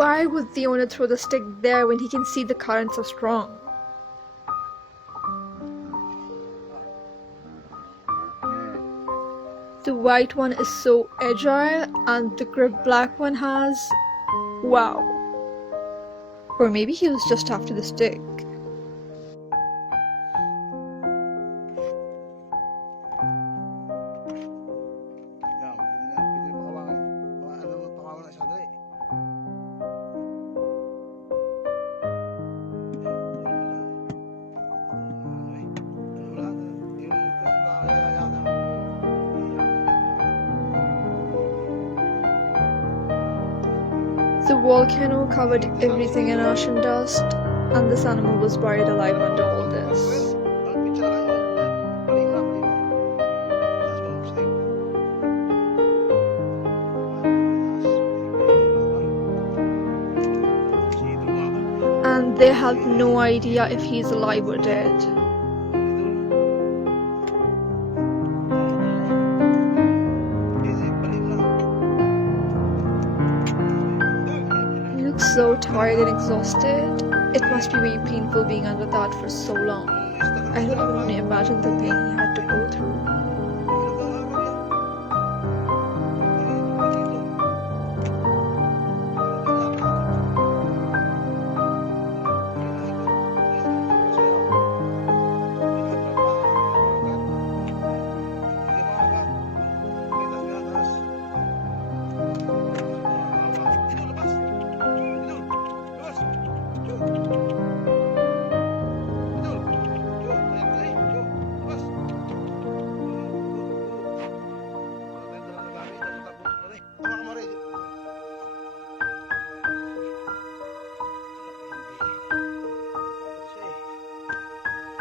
Why would the owner throw the stick there when he can see the currents are strong? The white one is so agile, and the grip black one has... wow. Or maybe he was just after the stick. The volcano covered everything in ash and dust, and this animal was buried alive under all this. And they have no idea if he's alive or dead. He looks so tired and exhausted. It must be very painful being under that for so long. I don't even imagine the pain he had to go through.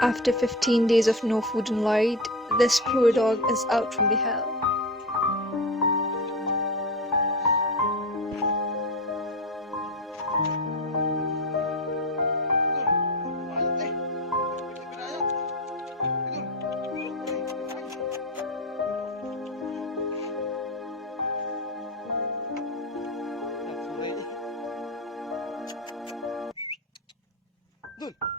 After 15 days of no food and light, this poor dog is out from the hell. Dul!